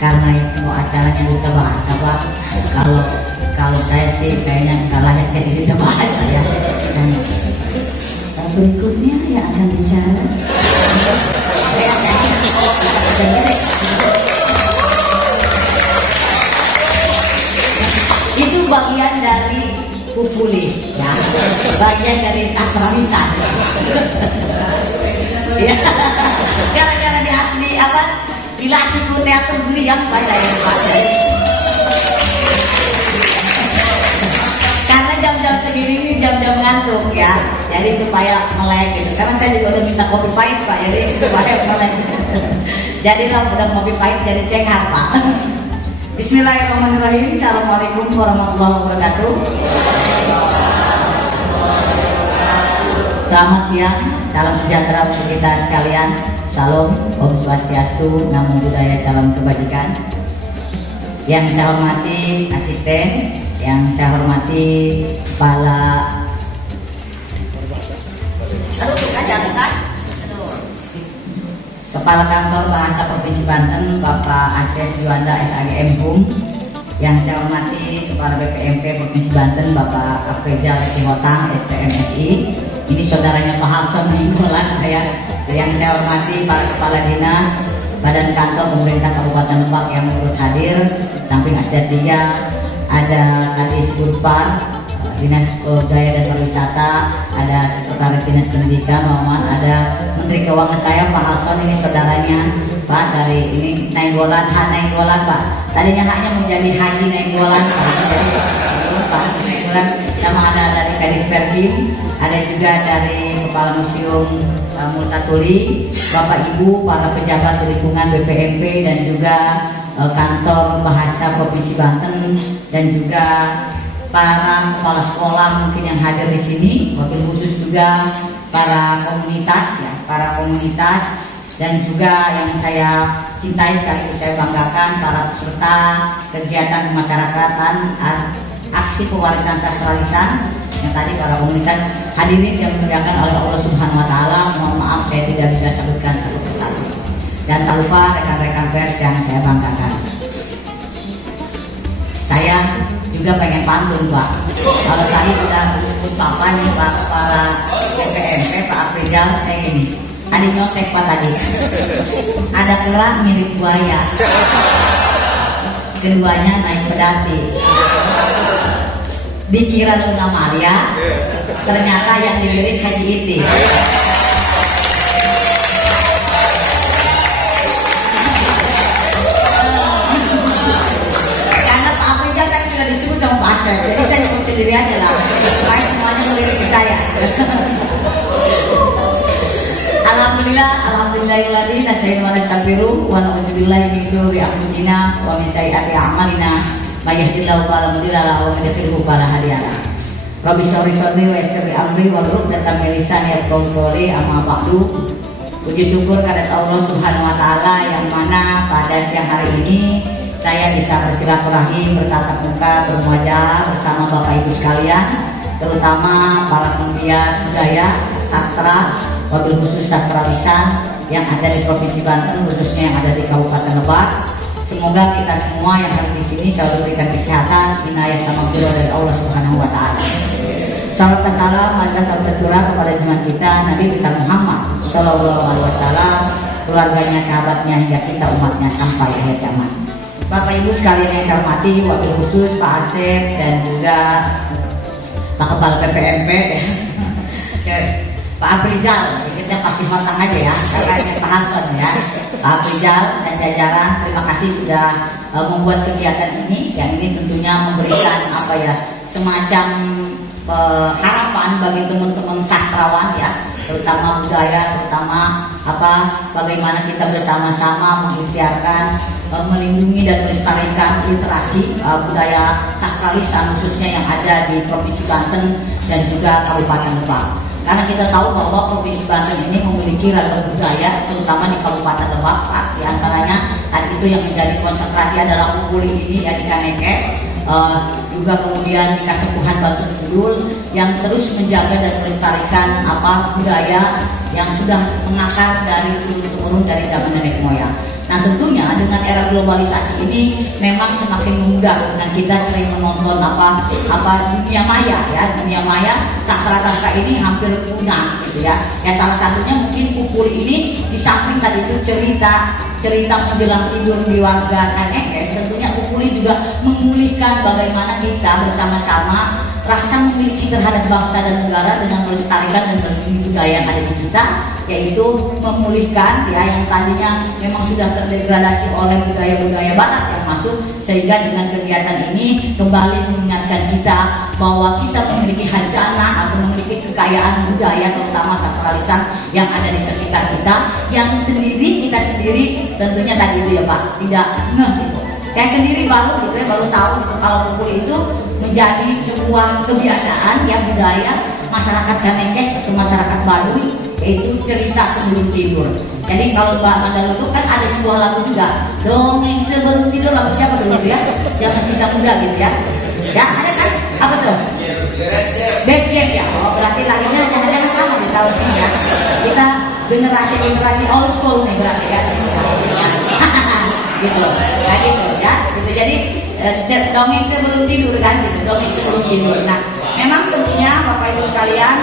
karena mau acaranya duta bahasa Pak. Kalau saya sih kayaknya nggak layak jadi duta bahasa ya. Dan berikutnya yang akan bicara itu bagian dari Pupuli ya, bagian dari sastra lisan. Ya, gara-gara di apa dilatih ke teater beriang Pak saya Pak. Karena jam-jam segini ini jam-jam ngantuk ya, jadi supaya melek gitu. Karena saya juga udah minta kopi pahit Pak, jadi supaya melek. Jadi lah udah kopi pahit jadi cengar Pak. Bismillahirrahmanirrahim. Assalamualaikum warahmatullahi wabarakatuh. Selamat siang, salam sejahtera untuk kita sekalian. Salam, Om Swastiastu, Namo Buddhaya, salam kebajikan. Yang saya hormati asisten, yang saya hormati Kepala Kantor Bahasa Provinsi Banten, Bapak Asep Juanda SAGM Hum. Yang saya hormati Kepala BPMP Provinsi Banten, Bapak Afrizal Sihotang STMSI. Ini saudaranya Pak Halson Hinggolan saya. Yang saya hormati para kepala dinas, badan kantor pemerintah Kabupaten Lebak yang turut hadir. Samping Asda 3 ada Kadis Burpar, Dinas Kebudayaan dan Pariwisata, ada Sekretaris Dinas Pendidikan, ada Menteri Keuangan saya Pak Halson, ini saudaranya Pak dari ini Nainggolan, Nainggolan Pak. Tadinya haknya menjadi Haji Nainggolan, Pak Haji Nainggolan, sama ada dari Kadis Perkim, ada juga dari Kepala Museum Multatuli, Bapak Ibu, para pejabat lingkungan BPMP dan juga Kantor Bahasa Provinsi Banten dan juga para kepala sekolah mungkin yang hadir di sini, wabil khusus juga para komunitas ya, para komunitas dan juga yang saya cintai sekaligus saya banggakan para peserta kegiatan kemasyarakatan aksi pewarisan sastra lisan yang tadi para komunitas hadirin yang dimuliakan oleh Allah Subhanahu Wa Taala. Mohon maaf saya tidak bisa sebutkan satu persatu. Dan tak lupa rekan-rekan pers yang saya banggakan. Saya juga pengen pantun Pak. Kalau tadi udah ikut papan nih Pak Kepala BPMP Pak Afrizal, saya ini tadi nyotek Pak tadi. Ada kerak mirip buaya. Keduanya naik pedati. Dikira Luna Maria, ternyata yang dilirik Haji Iti. Karena Pak Afrizal kan sudah disebut sama Pak Asep, jadi saya ikut sendiri aja lah. Supaya semuanya melirik ke saya. Alhamdulillahilladzi nasta'inu wa nastaghfiruh wa na'udzu billahi min syururi anfusina wa min sayyiati a'malina. Mayahdillahu fala mudilla lahu wa man yudlil fala hadiya lahu. Rabbi shrah li sadri wa yassir li amri wahlul 'uqdatam min lisani yafqahu qawli. Amma ba'du. Puji syukur kepada Allah Subhanahu wa taala yang mana pada siang hari ini saya bisa bersilaturahim bertatap muka bermuajah bersama Bapak Ibu sekalian, terutama para penggiat budaya, sastra, wabil khusus sastra lisan yang ada di Provinsi Banten, khususnya yang ada di Kabupaten Lebak. Semoga kita semua yang hadir di sini selalu diberikan kesehatan, inayah dan maghfirah dari Allah Subhanahu Wa Taala. Salam dan salam, maka salam tercurah kepada junjungan kita Nabi besar Muhammad Sallallahu Alaihi Wasallam, keluarganya, sahabatnya hingga kita umatnya sampai akhir zaman. Bapak Ibu sekalian yang saya hormati, wabil khusus Pak Asep dan juga Pak Kepala PPMP, Pak Afrizal, kita pasti hontang aja ya, karena ini Pak Halson ya. Pak Afrizal dan jajaran, terima kasih sudah membuat kegiatan ini. Yang ini tentunya memberikan apa ya, semacam harapan bagi teman-teman sastrawan ya, terutama budaya, terutama bagaimana kita bersama-sama mengikhtiarkan melindungi dan melestarikan literasi budaya sastra lisan khususnya yang ada di Provinsi Banten dan juga Kabupaten Lebak. Karena kita tahu bahwa Provinsi Banten ini memiliki ragam budaya, terutama di Kabupaten Lebak, Pak. Di antaranya tadi itu yang menjadi konsentrasi adalah Pupuli ini ya di Kanekes, juga kemudian Kasepuhan Batu Kidul yang terus menjaga dan melestarikan budaya yang sudah mengakar dari turun-temurun dari zaman nenek moyang. Nah tentunya dengan era globalisasi ini memang semakin mudah dengan kita sering menonton dunia maya ya, dunia maya sastra-sastra ini hampir punah gitu ya. Ya salah satunya mungkin Pupuri ini di samping tadi itu cerita menjelang tidur di warga KNS, tentunya Pupuri juga memulihkan bagaimana kita bersama-sama rasa memiliki terhadap bangsa dan negara dengan melestarikan dan melindungi budaya yang ada di kita, yaitu memulihkan ya yang tadinya memang sudah terdegradasi oleh budaya-budaya barat yang masuk, sehingga dengan kegiatan ini kembali mengingatkan kita bahwa kita memiliki khazanah atau memiliki kekayaan budaya terutama sastra lisan yang ada di sekitar kita, yang kita sendiri tentunya tadi itu ya Pak tidak ngeh gitu. Saya sendiri baru tahu gitu kalau Pupuri itu menjadi sebuah kebiasaan ya budaya masyarakat Kanenkes atau masyarakat Baduy, yaitu cerita sebelum tidur. Jadi kalau Mbak Mandala itu kan ada sebuah lagu juga, dongeng sebelum tidur, lagu siapa dulu ya? Jangan kita muda gitu ya. Ya ada kan? Apa tuh? Best Jam ya. Oh berarti lagunya jangan-jangan sama di tahun ini ya. Kita generasi old school nih berarti ya. Gitu ya gitu. Jadi dongeng sebelum tidur kan gitu, dongeng sebelum tidur. Nah memang tentunya Bapak Ibu sekalian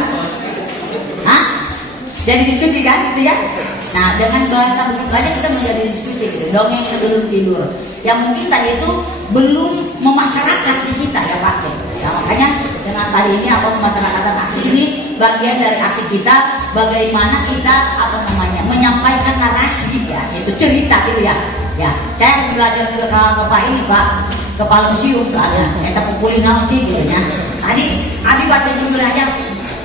jadi diskusi kan gitu ya. Nah dengan bahasa begitu banyak kita menjadi diskusi gitu, dongeng sebelum tidur yang mungkin tadi itu belum memasyarakat di kita ya Pak ya, makanya dengan tadi ini pemasyarakatan aksi ini bagian dari aksi kita, bagaimana kita menyampaikan narasi ya, yaitu cerita gitu ya. Ya, saya harus belajar juga kalau Bapak ini Pak, kepala museum soalnya, kita Pupuri naon sih gitu ya. Tadi baca judul aja,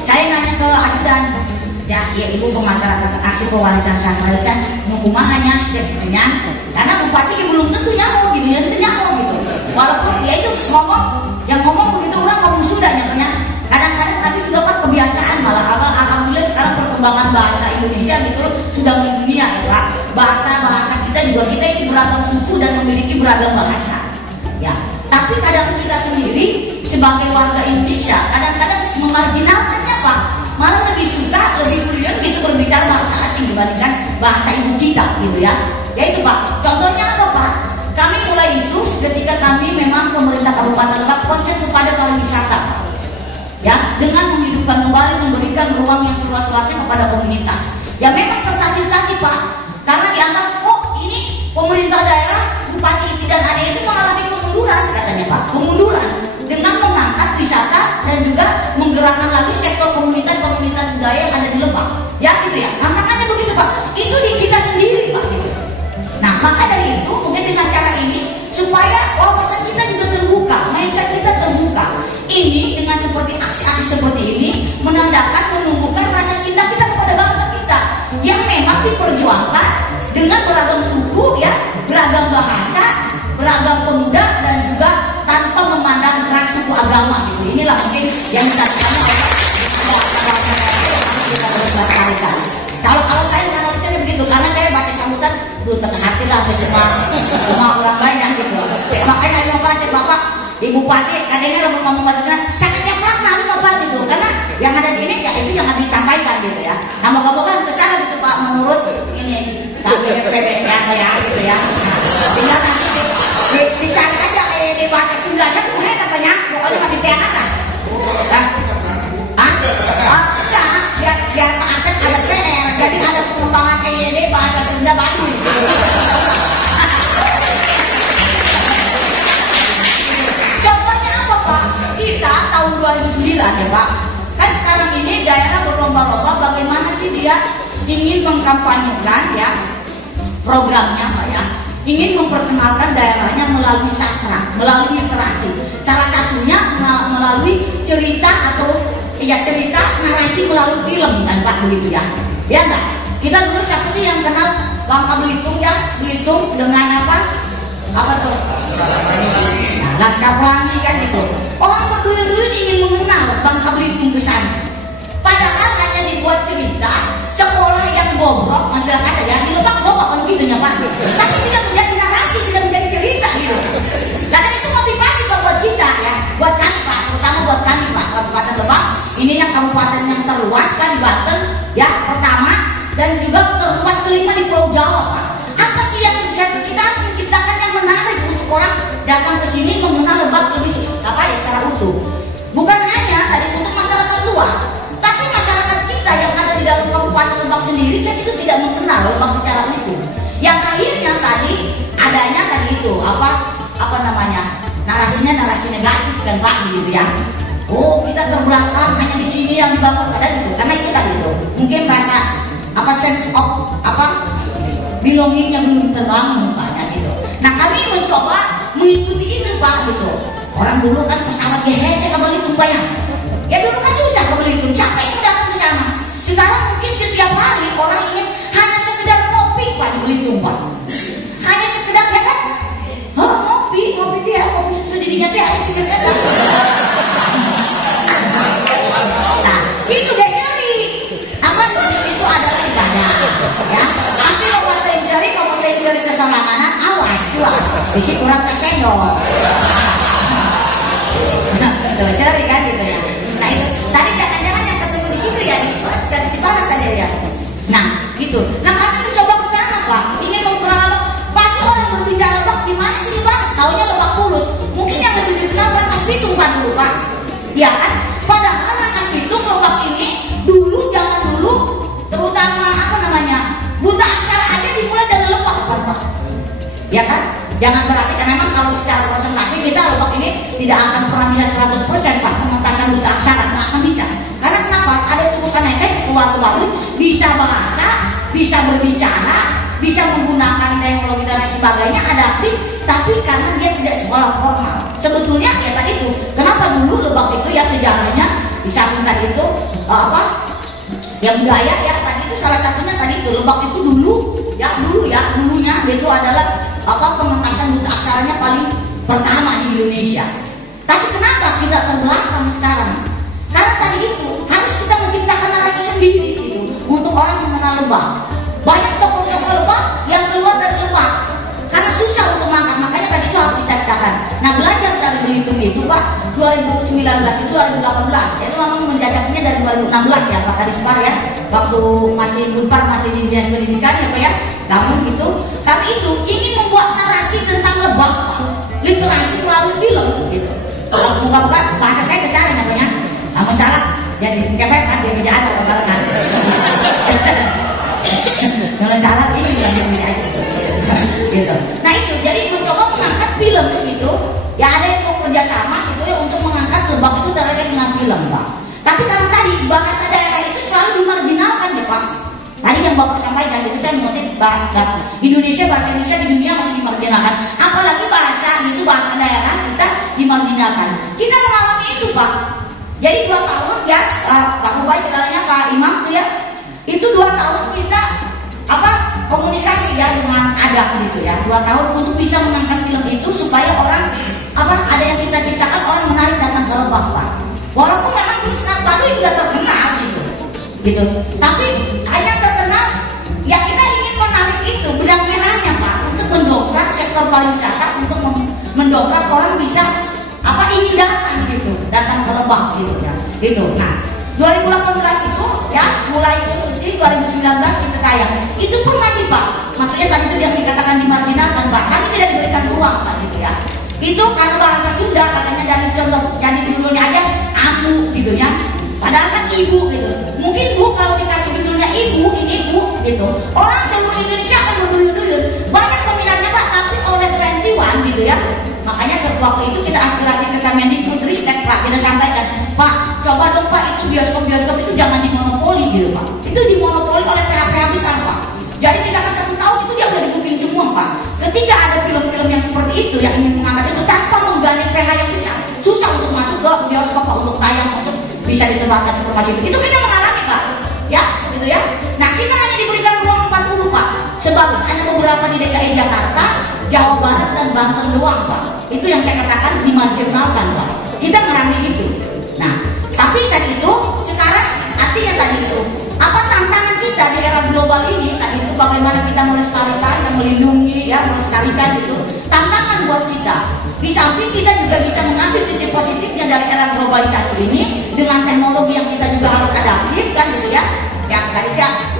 saya nanya ke ajudan, ya Ibu pemasarakatan aksi pewarisan sastra lisan, kumaha ya, karena bupati belum tentu nyaho gitu ya, gitu. Walaupun dia itu ngomong begitu orang ngomong sudah nyamanya. Kadang-kadang tapi juga Pak kebiasaan malah alhamdulillah sekarang perkembangan bahasa Indonesia gitu sudah mendunia ya Pak. Bahasa kita juga kita ini beragam suku dan memiliki beragam bahasa. Ya, tapi kadang kita sendiri sebagai warga Indonesia kadang-kadang memarginalkannya Pak. Malah lebih suka, lebih fluent gitu berbicara bahasa asing dibandingkan bahasa ibu kita gitu ya. Ya itu Pak. Contohnya apa Pak? Kami mulai itu ketika kami memang pemerintah Kabupaten Lebak konsen kepada pariwisata. Ya, dengan menghidupkan kembali, memberikan ruang yang seluas-luasnya kepada komunitas. Ya memang tertati-tati Pak, karena dianggap ini pemerintah daerah, bupati dan ada itu mengalami kemunduran katanya Pak, kemunduran dengan mengangkat wisata dan juga menggerakkan lagi sektor komunitas budaya yang ada di Lebak. Ya gitu ya, makanya begitu Pak, itu di kita sendiri Pak. Gitu. Nah maka dari itu mungkin dengan cara ini supaya wawasan kita juga terbuka, mindset kita terbuka. Ini dengan seperti aksi-aksi seperti ini menandakan menumbuhkan rasa cinta kita kepada bangsa kita yang memang diperjuangkan dengan beragam suku ya, beragam bahasa, beragam pemuda dan juga tanpa memandang ras suku agama gitu. Inilah mungkin yang dikatakan oleh kita harus lestarikan. Kalau saya analisanya begitu, karena saya baca sambutan belum terhati lah sampai semua orang banyak gitu. Makanya saya baca Bapak Ibu Bupati kadangnya ngomong bahasa sana sangat ceplak nanti Bapak gitu, karena yang ada di ini ya itu yang disampaikan gitu ya. Nah moga-moga kesana gitu Pak menurut ini kami PBK ya gitu ya. Tinggal nanti dicari aja kayak di bahasa Sundanya boleh katanya, pokoknya nggak ditiakan lah. Enggak, biar Pak Asep ada PR, jadi ada pengembangan EYD bahasa Sunda Baduy. Contohnya apa Pak? Kita tahun 2009 ya Pak, kan sekarang ini daerah berlomba-lomba bagaimana sih dia ingin mengkampanyekan ya programnya Pak ya, ingin memperkenalkan daerahnya melalui sastra, melalui literasi. Salah satunya melalui cerita atau cerita narasi melalui film kan Pak begitu ya. Ya enggak? Kita dulu siapa sih yang kenal Bangka Belitung ya? Belitung dengan apa tuh? Nah, Laskar Pelangi kan gitu. Orang berduyun-duyun ingin mengenal Bangka Belitung ke sana. Padahal hanya dibuat cerita sekolah yang bobrok masyarakat ya di Lebak bobrok kan gitu ya Pak. Tapi tidak menjadi narasi, tidak menjadi cerita gitu. Nah kan itu motivasi buat kita ya, buat Kabupaten Lebak. Ini yang kabupaten yang terluas kan di Banten, ya pertama, dan juga terluas kelima di Pulau Jawa, Pak. Apa sih yang kita harus menciptakan yang menarik untuk orang datang ke sini mengenal Lebak lebih secara utuh. Bukan hanya tadi untuk masyarakat luar, tapi masyarakat kita yang ada di dalam Kabupaten Lebak sendiri kan itu tidak mengenal Lebak secara utuh. Yang akhirnya tadi adanya tadi itu apa namanya, narasi negatif kan Pak gitu ya. Oh, kita terbelakang hanya di sini yang dibangun ada itu, karena itu tadi itu mungkin rasa sense of belongingnya belum terbangun Pak gitu. Nah, kami mencoba mengikuti itu Pak gitu. Orang dulu kan pesawat GHS ke Belitung Pak ya dulu kan susah ke Belitung, siapa yang datang ke sana? Sekarang mungkin setiap hari orang ingin hanya sekedar ngopi Pak di Belitung Pak, hanya sekedar ya kan, ngopi dia, kopi susu dirinya dia harus tidak. Nah, itu biasanya itu adalah ibadah ya. Tapi kalau cari sesama makanan, awas jual bisi kurang sesendok. Seri kan gitu ya. Nah itu tadi jangan-jangan yang ketemu di situ ya dari si balas saja ya. Nah gitu. Nah kami mencoba ke sana Pak, ingin mengukur Lebak. Pasti orang berbicara Lebak gimana sih Pak? Taunya Lebak Bulus. Mungkin yang lebih dikenal Rangkas Bitung Pak dulu Pak. Ya kan? Padahal Rangkas Bitung Lebak ini zaman dulu terutama buta aksara aja dimulai dari Lebak Pak. Ya kan? Jangan berarti kan memang kalau secara presentasi kita Lebak ini tidak akan pernah bisa 100% Pak pementasan buta aksara, nggak akan bisa. Karena kenapa? Ada tulisan baru bisa bahasa, bisa berbicara, bisa menggunakan teknologi dan sebagainya, adaptif, tapi karena dia tidak sekolah formal. Sebetulnya ya tadi itu, kenapa dulu Lebak itu ya sejarahnya di samping tadi itu ya budaya ya tadi itu salah satunya tadi itu Lebak itu dulunya itu adalah pementasan buta aksaranya paling pertama di Indonesia. Tapi kenapa kita terbelakang sekarang? Karena tadi itu harus kita menciptakan narasi sendiri gitu, untuk orang mengenal Lebak. Banyak tokoh-tokoh Lebak yang keluar dari Lebak karena susah untuk makan, makanya tadi itu harus diciptakan. Nah belajar dari Belitung itu Pak 2019 itu 2018 itu memang menjajaknya dari 2016 ya Pak Kadisbar ya, waktu masih Unpar masih di dinas pendidikan ya Pak ya. Kami itu ingin membuat narasi tentang Lebak Pak, literasi melalui film gitu. Bukan bahasa saya kesana namanya, namun salah jadi kepet kan dia kerjaan atau kan. Kalau salah isi yang dia gitu. Nah itu jadi mencoba mengangkat film itu ya, ada yang mau kerjasama itu ya untuk mengangkat Lebak itu terkait dengan film Pak. Tapi karena tadi bahasa daerah itu selalu dimarginalkan ya Pak. Tadi yang Bapak sampaikan itu saya mengutip bahasa Indonesia di dunia masih dimarginalkan, apalagi bahasa daerah kita dimarginalkan. Kita mengalami itu Pak. Jadi 2 tahun ya Pak Ubay saudaranya Pak Imam tuh ya, itu 2 tahun kita komunikasi ya dengan adab gitu ya, 2 tahun untuk bisa mengangkat film itu supaya orang ada yang kita ciptakan orang menarik datang ke Lebak Pak. Walaupun memang baru sudah terkenal gitu, tapi hanya terkenal ya kita ingin menarik itu benang merahnya Pak, untuk mendongkrak sektor pariwisata, untuk mendongkrak orang bisa ingin datang ke Lebak gitu ya gitu. Nah 2018 itu ya mulai itu syuting 2019 kita tayang, itu pun masih Pak, maksudnya tadi itu yang dikatakan dimarginalkan Pak, kami tidak diberikan ruang Pak gitu ya. Itu karena bahasa Sunda katanya dari contoh, jadi judulnya aja aku gitu ya, padahal kan ibu gitu. Mungkin Bu kalau dikasih judulnya ibu, ini Bu gitu, orang seluruh Indonesia akan berduyun-duyun, banyak peminatnya Pak, tapi oleh 21 gitu ya. Makanya waktu itu kita aspirasi ke Kemendikbud Ristek Pak, kita sampaikan Pak, coba dong Pak itu bioskop-bioskop itu jangan dimonopoli gitu Pak, itu dimonopoli oleh PH-PH besar Pak. Jadi misalkan 1 tahun itu dia udah di-booking semua Pak. Ketika ada film-film yang seperti itu yang ingin mengangkat itu tanpa menggandeng PH yang besar, susah untuk masuk ke bioskop Pak, untuk tayang, untuk bisa disebarkan informasi itu kita mengalami Pak ya gitu ya. Nah kita hanya diberikan ruang 40 Pak, sebab hanya beberapa di DKI Jakarta, Jawa Barat dan Banten doang Pak. Itu yang saya katakan dimarginalkan Pak, kita ngerami itu. Nah tapi tadi itu sekarang artinya tadi itu apa tantangan kita di era global ini tadi itu, bagaimana kita melestarikan dan melindungi ya, melestarikan itu tantangan buat kita. Di samping kita juga bisa mengambil sisi positifnya dari era globalisasi ini dengan teknologi yang kita juga harus adaptif kan gitu ya. Ya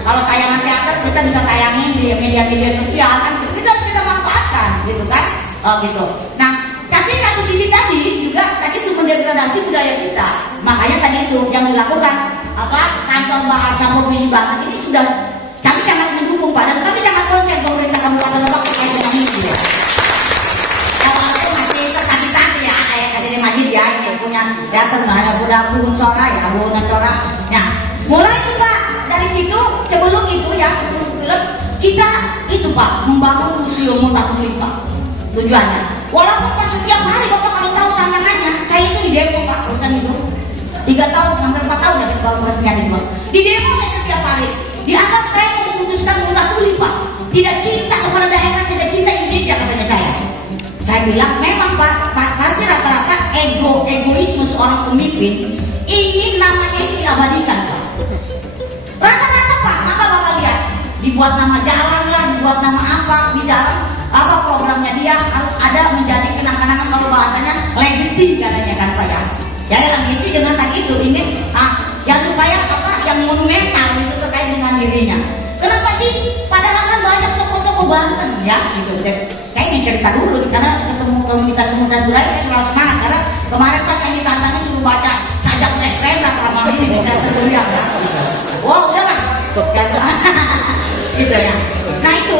kalau tayangan teater kita bisa tayangin di media-media sosial kan, kita harus kita manfaatkan gitu kan. Oh gitu. Nah, tapi satu sisi tadi juga tadi itu mendegradasi budaya kita. Makanya tadi itu yang dilakukan kantor bahasa provinsi Banten ini sudah kami sangat mendukung Pak, dan kami sangat konsen pemerintah Kabupaten Lebak terkait dengan itu. Yang masih tertati-tati ya, kayak Kadin Majid ya, yang punya teater namanya Budakun Sora ya, Buna Sora. Nah, mulai itu Pak, dari situ sebelum itu ya, sebelum film kita itu Pak membangun museum Multatuli Pak. Tujuannya, walaupun pas setiap hari Bapak kalau tahu tantangannya, saya itu di demo Pak, urusan itu 3 tahun, hampir 4 tahun ya baru resminya di demo saya setiap hari. Dianggap saya memutuskan Multatuli Pak, tidak cinta kepada daerah, tidak cinta Indonesia katanya saya. Saya bilang memang Pak, pasti rata-rata egoisme seorang pemimpin ingin namanya itu diabadikan Pak. Rata-rata Pak, maka Bapak lihat dibuat nama jalan lah, dibuat nama apa di dalam programnya dia harus ada menjadi kenang-kenangan, kalau bahasanya legacy katanya kan Pak ya. Jadi legacy dengan tadi itu ingin yang supaya yang monumental itu terkait dengan dirinya. Kenapa sih? Padahal kan banyak tokoh-tokoh Banten ya gitu. Saya ingin cerita dulu karena ketemu komunitas-komunitas budaya saya selalu semangat, karena kemarin pas saya ditantangin suruh baca sajak Nesrena selama ini udah tergoyang ya. Wow, udahlah. Gitu ya. Nah itu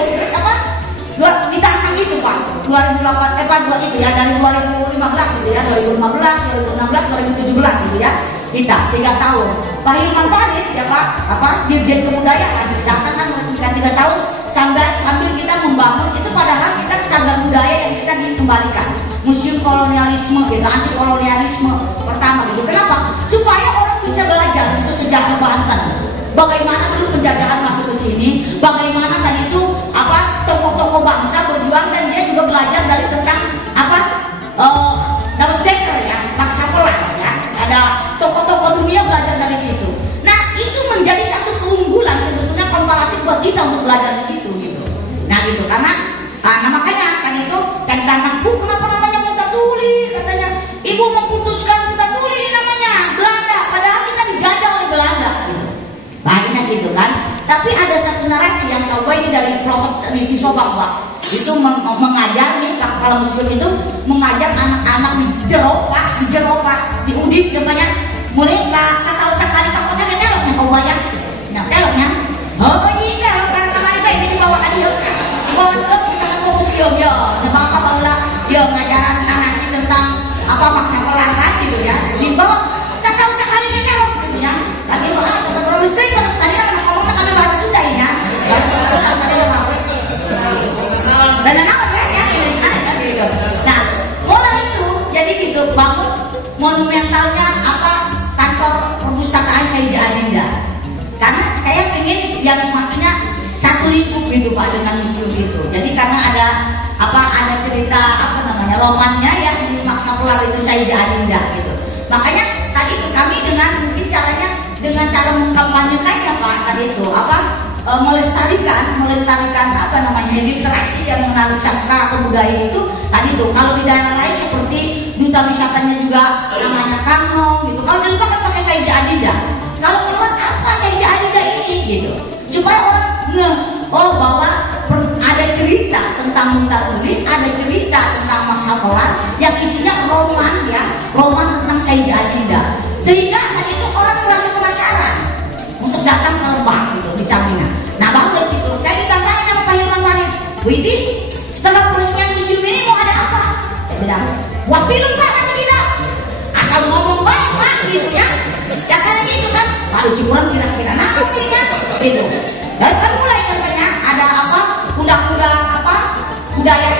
terus ditantang itu Pak 2008 itu ya, dari 2015 gitu ya, 2015, 2016, 2017 gitu ya, kita 3 tahun. Pak Hilman Farid ya Pak, Dirjen Kebudayaan datang kan menentukan 3 tahun sambil kita membangun itu, padahal kita cagar budaya yang kita dikembalikan, museum kolonialisme gitu, anti kolonialisme pertama gitu. Kenapa? Supaya orang bisa belajar itu sejarah Banten. Bagaimana dulu penjajahan masuk ke sini, bagaimana tadi itu tokoh-tokoh bangsa berjuang, dan dia juga belajar dari tentang Daus Dekker ya, Max Havelaar ya, ada tokoh-tokoh dunia belajar dari situ. Nah itu menjadi satu keunggulan sebetulnya komparatif buat kita untuk belajar di situ gitu. Nah gitu karena makanya kan itu cari tantang, kenapa namanya Multatuli, katanya ibu memutuskan Multatuli ini namanya Belanda, padahal kita dijajah oleh Belanda gitu. Banyak gitu kan. Tapi ada satu narasi yang coba ini dari pelosok di Sobang Pak, itu mengajar nih kalau museum itu mengajar anak-anak di jero Pak, di Udip dia banyak mulai sekali takutnya ke teloknya kau banyak nah teloknya ini telok kan kemarin saya ini bawa dia kalau kita ke museum ya sebab apa dia ngajaran narasi tentang Max Havelaar kan gitu ya, dibawa sekali ke telok gitu ya. Tapi kalau mesti kan tadi kan ngomongnya kan bahasa Sunda ya, dan ya. Nah mulai itu jadi gitu bangun monumentalnya kantor perpustakaan Sayyidina Adinda, karena saya ingin yang maksudnya satu lingkup gitu Pak dengan museum itu. Jadi karena ada cerita romannya ya di Max Havelaar itu Sayyidina Adinda gitu. Makanya tadi itu kami mungkin caranya dengan cara mengkampanyekannya Pak tadi itu melestarikan literasi yang menarik sastra atau budaya itu tadi itu. Kalau di daerah lain seperti duta wisatanya juga namanya Kangong gitu. Kalau di luar kan pakai Sayyidina Adinda. Kalau keluar apa Sayyidina Adinda ini gitu, supaya orang bahwa ada cerita tentang Multatuli, ada cerita tentang Max Havelaar yang isinya roman tentang Sayyidina Adinda, sehingga tadi itu orang merasa penasaran untuk datang ke Lebak gitu di sampingnya. Nah baru dari situ saya ditantangin sama Pak Hilman Farid, Widi setelah peresmian museum ini mau ada apa? Saya bilang buat film Pak, nanti tidak asal ngomong baik Pak gitu ya. Ya karena gitu kan, baru cukuran kira-kira ini kan gitu. Dan kan mulai katanya ada kuda-kuda budaya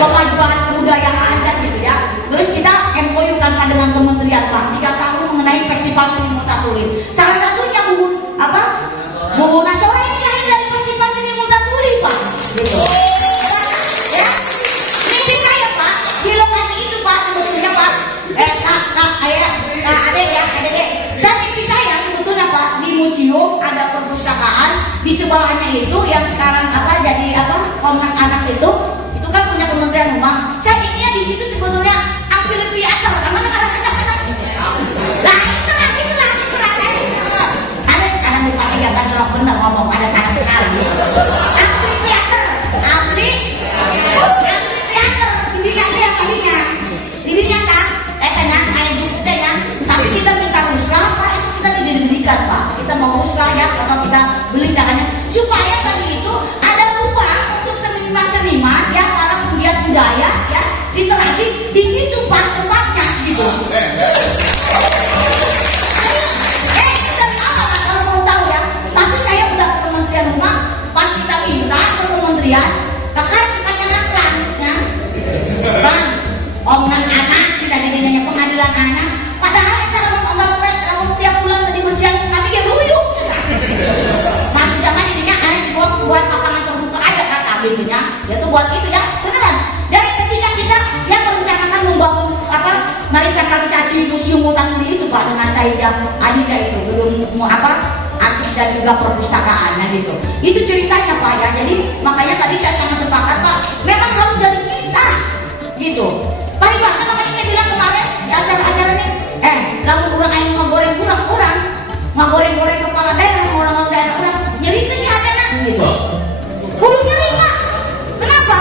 pemajuan kebudayaan dan gitu ya. Terus kita MOU kan dengan kementerian Pak 3 tahun mengenai festival seni Multatuli. Salah satunya Bu Nasora ini lahir dari festival seni Multatuli Pak gitu. Ya mimpi saya Pak di lokasi itu Pak sebetulnya Pak adek saya mimpi saya sebetulnya Pak di museum ada perpustakaan, di sebelahnya itu yang sekarang jadi Komnas Anak itu kan punya Kementerian Rumah. buat itu ya, beneran. Dari ketika kita yang merencanakan membangun merevitalisasi museum hutan budi itu Pak, dengan saya Adika itu belum arsip dan juga perpustakaannya gitu. Itu ceritanya Pak ya. Jadi makanya tadi saya sangat sepakat Pak, memang harus dari kita gitu. Pak Iwan, makanya saya bilang kemarin di acara ini, lalu orang aing ngagoreng kepala daerah, orang daerah orang nyeri sih ada gitu. Kudu nyeri Pak. Kenapa?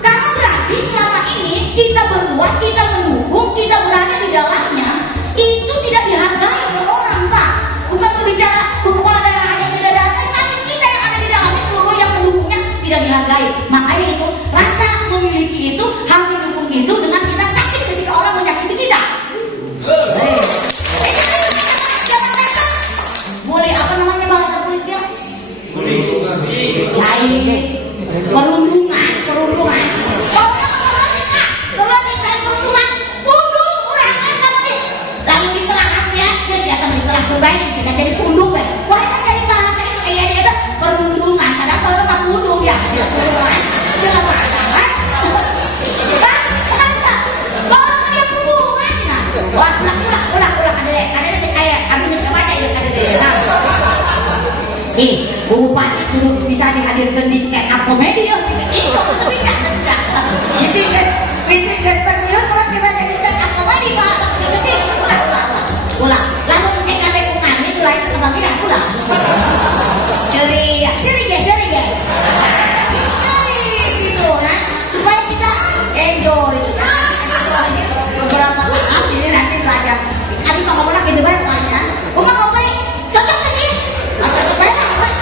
Karena berarti selama ini kita berbuat, kita mendukung, kita berada di dalamnya, itu tidak dihargai oleh orang Pak. Bukan berbicara kepala daerah aja yang tidak dihargai, tapi kita yang ada di dalamnya, seluruh yang mendukungnya tidak dihargai. Makanya itu rasa memiliki itu, hal mendukung itu dengan kita sakit ketika orang menyakiti kita. Boleh apa namanya bahasa politiknya? Perundungan. Kalau kita perundungan, pundung orang kan sama dia. Lalu diserahkan ya, dia siapa diterah tuh guys, kita jadi pundung kan. Wah itu jadi bahasa itu ada perundungan. Kadang kalau tak pundung ya, dia perundungan. Dia nggak masalah. Kalau dia pundungan, wah ulah ada kayak abis kebaca ya ada deh. Bupati dulu bisa dihadirkan di stand up comedy ya, bisa. Bisa pensiun kalau kita jadi stand up comedy Pak. Jadi ulah. Lalu ada kungannya mulai kebagian ulah. Ceria. Gitu kan, supaya kita enjoy. Beberapa tahap ini nanti belajar. Tapi kalau pernah gitu banyak kan, cocok nggak sih? Cocok banget.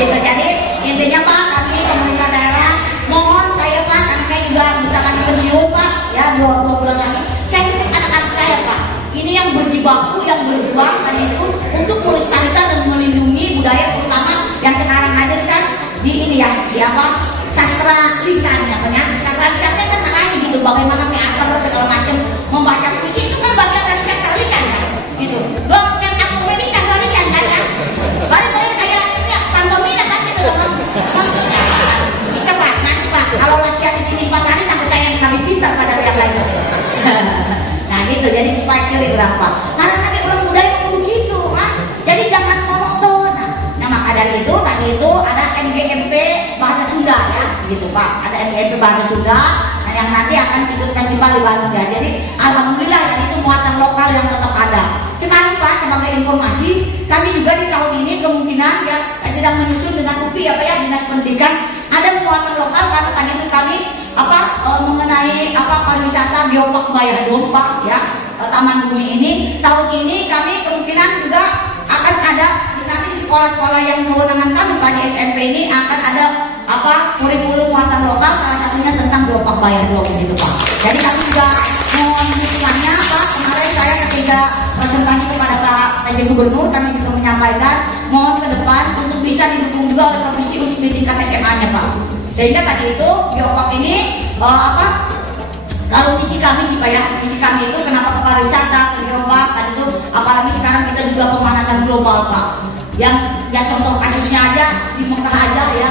Gitu, jadi intinya Pak, kami pemerintah daerah mohon saya Pak, karena saya juga bentar lagi pensiun Pak ya, 2 bulan lagi saya titip anak-anak saya Pak, ini yang berjibaku, yang berjuang tadi itu untuk melestarikan dan melindungi budaya, terutama yang sekarang hadir kan di ini ya, di sastra lisannya ya. Sastra lisannya kan narasi gitu, bagaimana teater segala macam, membaca puisi itu kan bagian dari sastra lisan kan gitu. Loh, stand up comedy sastra lisan kan ya. Balik kayak pantomime kan gitu dong. Bisa Pak, nanti Pak kalau latihan di sini 4 hari takut saya yang lebih pintar pada yang lain. Nah gitu, jadi supaya seri berapa. Karena nanti orang muda itu begitu kan. Jadi jangan monoton. Nah maka dari itu tadi itu ada MGMP bahasa Sunda ya gitu Pak. Ada MGMP bahasa Sunda yang nanti akan ikut festival di Bandung ya. Jadi alhamdulillah ya, itu muatan lokal yang tetap ada. Sekarang Pak, sebagai informasi, kami juga di tahun ini kemungkinan ya sedang menyusun dengan UPI Dinas Pendidikan, ada muatan lokal karena tadi itu kami mengenai pariwisata Geopark Bayadom Pak ya, Taman Bumi ini. Tahun ini kami kemungkinan juga akan ada nanti di sekolah-sekolah yang kewenangan kami Pak di SMP ini akan ada kurikulum muatan lokal, salah satunya tentang Geopark Bayadom gitu Pak. Jadi kami juga mohon dukungannya Pak. Kemarin saya ketika presentasi kepada Pak PJ Gubernur kami juga menyampaikan mohon ke depan untuk bisa didukung juga oleh provinsi untuk di tingkat SMA-nya Pak. Sehingga tadi itu Geopark ini kalau misi kami sih Pak ya, misi kami itu kenapa ke pariwisata, ke Geopark tadi itu, apalagi sekarang kita juga pemanasan global Pak. Yang contoh kasusnya aja di Mekah aja ya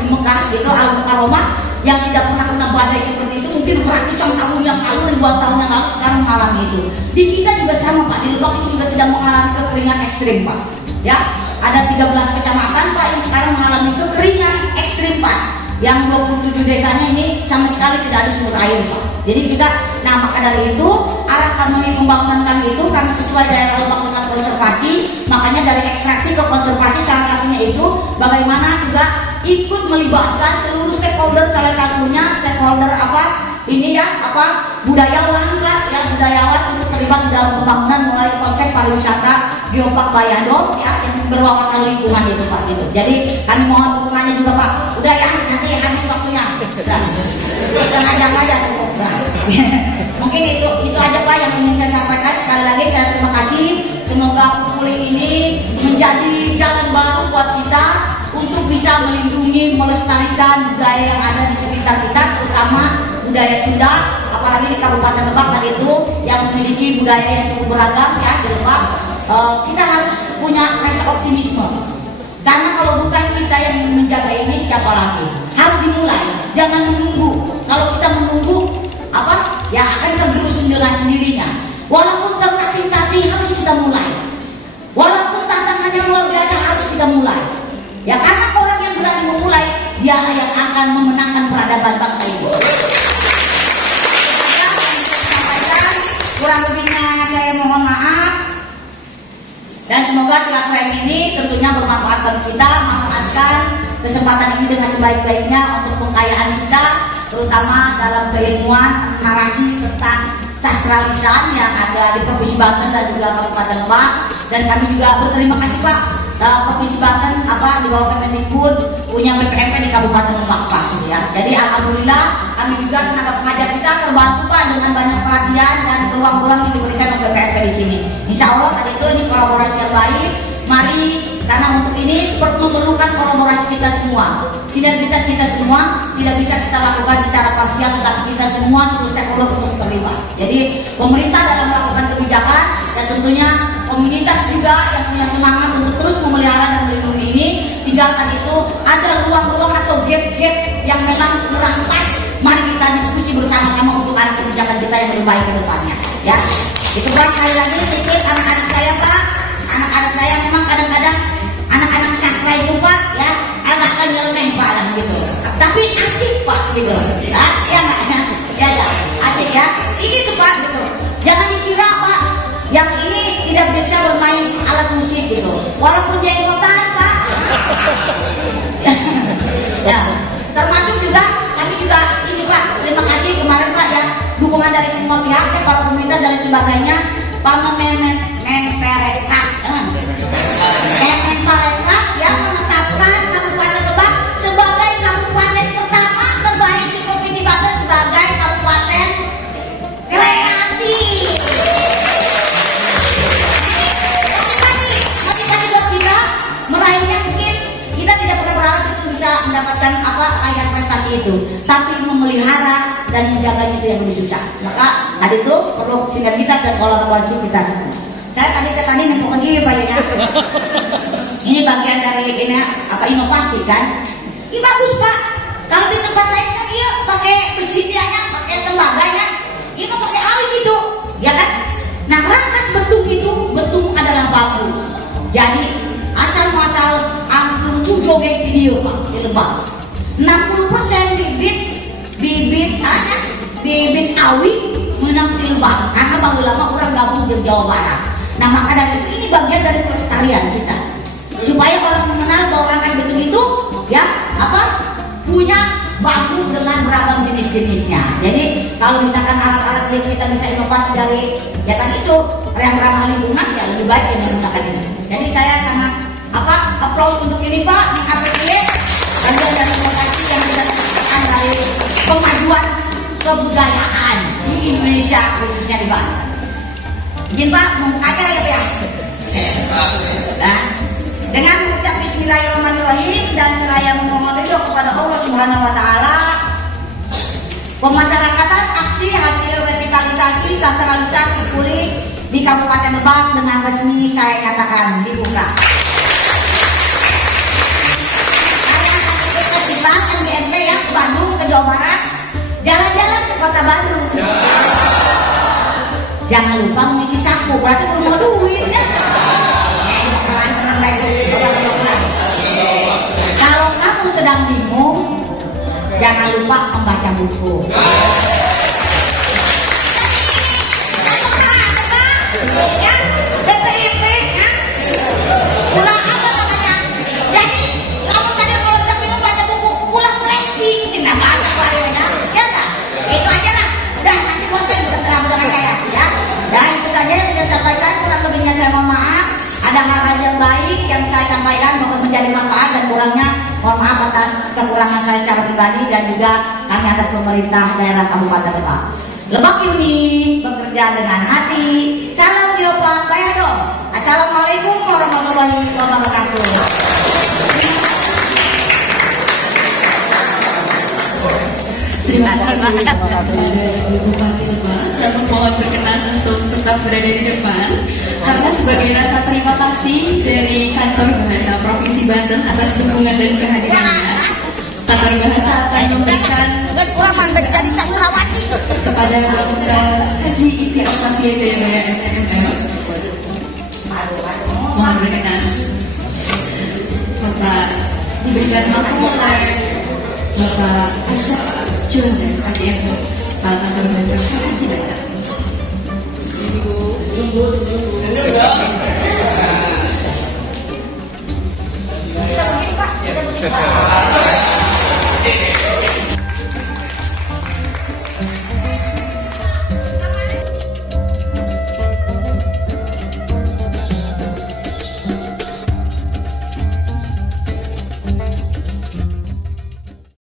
di Mekah gitu Al-Mukarramah yang tidak pernah kena badai seperti itu mungkin ratusan tahun yang lalu, ribuan tahun yang lalu sekarang mengalami itu. Di kita juga sama Pak, di Lebak itu juga sedang mengalami kekeringan ekstrim Pak. Ya, ada 13 kecamatan Pak yang sekarang mengalami kekeringan ekstrim Pak. Yang 27 desanya ini sama sekali tidak ada sumber air Pak. Jadi kita, nah maka dari itu arah kami pembangunan kami itu kami sesuai daerah Lebak dengan konservasi, makanya dari ekstraksi ke konservasi salah satunya itu bagaimana juga ikut melibatkan seluruh stakeholder, salah satunya stakeholder budayawan Pak ya, budayawan untuk terlibat di dalam pembangunan mulai konsep pariwisata Geopark Bayadom ya yang berwawasan lingkungan itu Pak gitu. Jadi kami mohon dukungannya juga Pak. Udah ya, nanti habis waktunya. Udah ngajak aja. Mungkin itu aja Pak yang ingin saya sampaikan. Sekali lagi saya terima kasih. Semoga pulih ini menjadi jalan baru buat kita untuk bisa melindungi, melestarikan budaya yang ada di sekitar kita, terutama budaya Sunda, apalagi di Kabupaten Lebak tadi itu yang memiliki budaya yang cukup beragam ya di Lebak. Kita harus punya rasa optimisme. Karena kalau bukan kita yang menjaga ini, siapa lagi? Harus dimulai, jangan menunggu. Kalau kita menunggu, apa? Ya akan tergerus dengan sendirinya. Walaupun tertatih-tatih harus kita mulai. Walaupun tantangannya luar biasa harus kita mulai. Ya karena orang yang berani memulai, dialah yang akan memenangkan peradaban bangsa ini. Kurang lebihnya saya mohon maaf. Dan semoga silaturahmi ini tentunya bermanfaat bagi kita, memanfaatkan kesempatan ini dengan sebaik-baiknya untuk pengkayaan kita, terutama dalam keilmuan narasi tentang sastra lisan yang ada di Provinsi Banten dan juga Kabupaten Lebak. Dan kami juga berterima kasih Pak, Provinsi Banten di bawah Kemendikbud punya PPMP di Kabupaten Lebak Pak, gitu ya. Jadi alhamdulillah kami juga tenaga pengajar kita terbantu Pak dengan banyak perhatian dan peluang-peluang yang diberikan oleh PPMP di sini. Insya Allah tadi itu ini kolaborasi yang baik. Mari, karena untuk ini perlu memerlukan kolaborasi kita semua, sinergitas kita semua. Tidak bisa kita lakukan secara parsial, tetapi kita semua seluruh stakeholder untuk terlibat. Jadi pemerintah dalam melakukan kebijakan dan tentunya komunitas juga yang punya semangat untuk terus memelihara dan melindungi ini. Tinggal tadi itu ada ruang-ruang atau gap-gap yang memang kurang pas. Mari kita diskusi bersama-sama untuk arah kebijakan kita yang lebih baik ke depannya. Ya, itu buat sekali lagi sedikit anak-anak saya Pak. Anak-anak saya memang kadang-kadang anak-anak sastra itu Pak, ya agak nyeleneh Pak lah gitu. Tapi asik Pak gitu. Ya nggak ya, asik ya. Ini tuh Pak gitu. Jangan dikira Pak, yang ini tidak bisa bermain alat musik gitu. Walaupun jenggotan Pak. Ya, termasuk juga kami juga ini Pak. Terima kasih kemarin Pak ya, dukungan dari semua pihak, ya, para pemerintah dan sebagainya. Pak Menparekraf yang menetapkan Kabupaten Lebak sebagai kabupaten pertama terbaik di Provinsi Banten sebagai kabupaten kreatif. Motivasi buat kita meraihnya, mungkin kita tidak pernah berharap itu bisa mendapatkan raihan prestasi itu, tapi memelihara dan menjaganya itu yang lebih susah. Maka tadi itu perlu sinergitas dan kolaborasi kita semua. Saya tadi nempel lagi Pak ya. Ini bagian dari ini inovasi kan? Ini bagus Pak. Kalau di tempat lain kan iya pakai besinya, pakai tembaganya, ini pakai alih gitu, ya kan? Nah rangkas betung adalah bambu. Jadi asal muasal angklung itu joget video Pak di Lebak. 60% bibit awi menang di Lebak karena baru lama orang gabung di Jawa Barat. Nah maka dari itu ini bagian dari pelestarian kita supaya orang mengenal bahwa rangkas betung itu ya punya bambu dengan beragam jenis-jenisnya. Jadi kalau misalkan alat-alat yang kita bisa inovasi dari ya tadi itu yang ramah lingkungan ya lebih baik yang menggunakan ini. Jadi saya sangat applause untuk ini Pak, mengapresiasi bagian dari inovasi yang bisa dikatakan dari kemajuan kebudayaan di Indonesia khususnya di Banten. Izin Pak, membuka acara ya Pak ya. Nah, dengan mengucap Bismillahirrahmanirrahim dan seraya memohon ridho kepada Allah Subhanahu Wa Taala, pemasyarakatan aksi hasil revitalisasi sastra lisan Kipuli di Kabupaten Lebak dengan resmi saya katakan dibuka. Saya akan ikut festival NBNP ya ke Bandung, ke Jawa Barat, jalan-jalan ke Kota Bandung. Jangan lupa mengisi saku, berarti belum mau duit ya. Kalau kamu sedang bingung, jangan lupa membaca buku. Ya, BPIP, ya. Ulang apa namanya? Jadi kamu tadi kalau sedang bingung baca buku, ulang koleksi. Kenapa ada variannya? Ya nggak? Itu aja lah. Dah nanti bosan juga tergabung dengan saya, ya. Dan itu saja yang saya sampaikan. Kurang lebihnya saya mohon maaf. Ada hal-hal yang baik yang saya sampaikan mohon menjadi manfaat, dan kurangnya mohon maaf atas kekurangan saya secara pribadi dan juga kami atas pemerintah daerah Kabupaten Lebak. Lebak ini bekerja dengan hati. Salam Geopark Bayado. Assalamualaikum warahmatullahi wabarakatuh. Terima kasih Bupati Lebak, dan mohon berkenan untuk tetap berada di depan. Karena sebagai rasa terima kasih dari Kantor Bahasa Provinsi Banten atas dukungan dan kehadirannya, Kantor Bahasa akan memberikan kepada Bapak Haji Iti Octavia Jayabaya SNM. Mohon berkenan Bapak diberikan langsung oleh Bapak Asep Juanda SAGM Kepala Kantor Bahasa Provinsi Banten. Kita begini Pak, kita begini Pak.